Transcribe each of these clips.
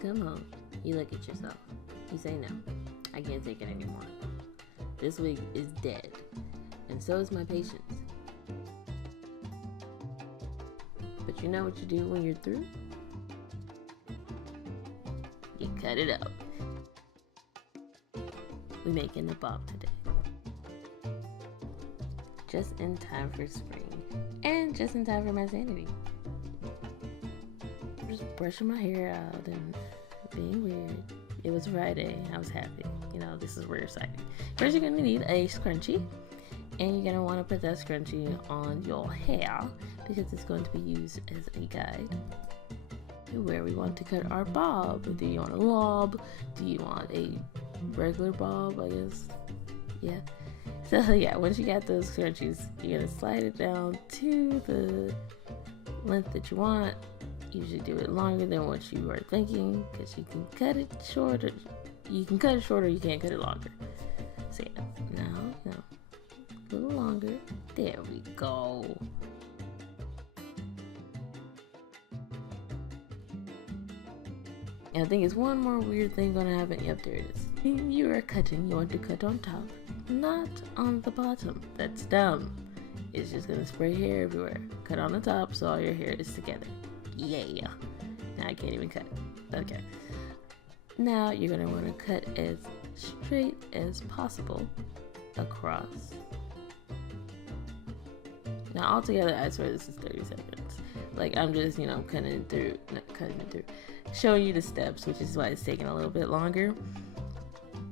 come home, you look at yourself, you say no, I can't take it anymore. This wig is dead, and so is my patience. But you know what you do when you're through? You cut it up. We making the bob today. Just in time for spring, and just in time for my sanity. Just brushing my hair out and being weird. It was Friday, I was happy. You know, this is where you're excited. First you're gonna need a scrunchie, and you're gonna wanna put that scrunchie on your hair because it's going to be used as a guide to where we want to cut our bob. Do you want a lob? Do you want a regular bob, I guess? Yeah. So yeah, once you got those scrunchies, you're gonna slide it down to the length that you want. Usually do it longer than what you are thinking, because you can cut it shorter. You can cut it shorter, you can't cut it longer. So yeah, now, a little longer. There we go. And I think it's one more weird thing gonna happen. Yep, there it is. You are cutting, you want to cut on top, not on the bottom. That's dumb. It's just gonna spray hair everywhere. Cut on the top so all your hair is together. Yeah. Now I can't even cut it. Okay. Now you're gonna wanna cut as straight as possible across. Now altogether, I swear this is 30 seconds. Like I'm just, cutting it through, showing you the steps, which is why it's taking a little bit longer.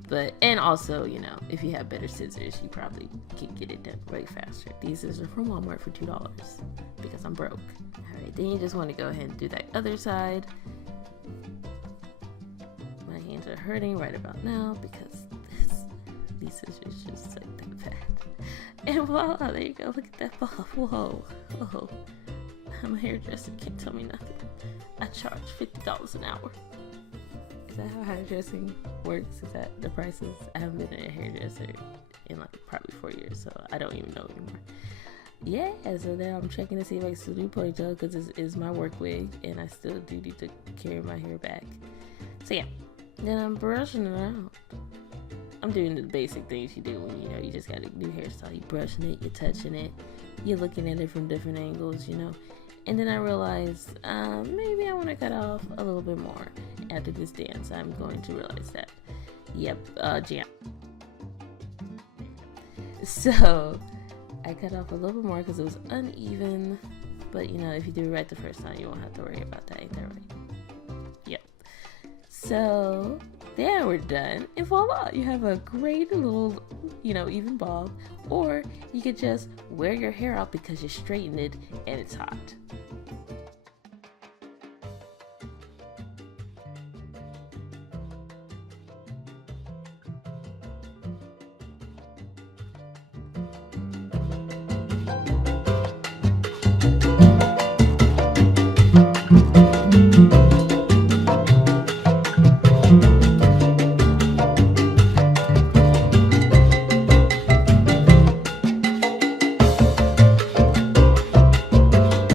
But, and also, if you have better scissors, you probably can get it done way faster. These scissors are from Walmart for $2 because I'm broke. Alright, then you just want to go ahead and do that other side. My hands are hurting right about now because these scissors just like that bad. And voila, there you go. Look at that bob. Whoa. I'm a hairdresser, can't tell me nothing. I charge $50 an hour. Is that how hairdressing works? Is that the prices? I haven't been a hairdresser in like probably 4 years, so I don't even know anymore. Yeah, so now I'm checking to see if I can still do ponytail because this is my work wig and I still do need to carry my hair back. So yeah, then I'm brushing it out. I'm doing the basic things you do when you just got a new hairstyle. You're brushing it, you're touching it, you're looking at it from different angles, And then I realized maybe I want to cut off a little bit more. After this dance, I'm going to realize that. Yep, jam. So I cut off a little bit more because it was uneven. But if you do it right the first time, you won't have to worry about that. Ain't that right? Yep. So there, we're done. And voila, you have a great little, even bob. Or you could just wear your hair out because you straightened it and it's hot.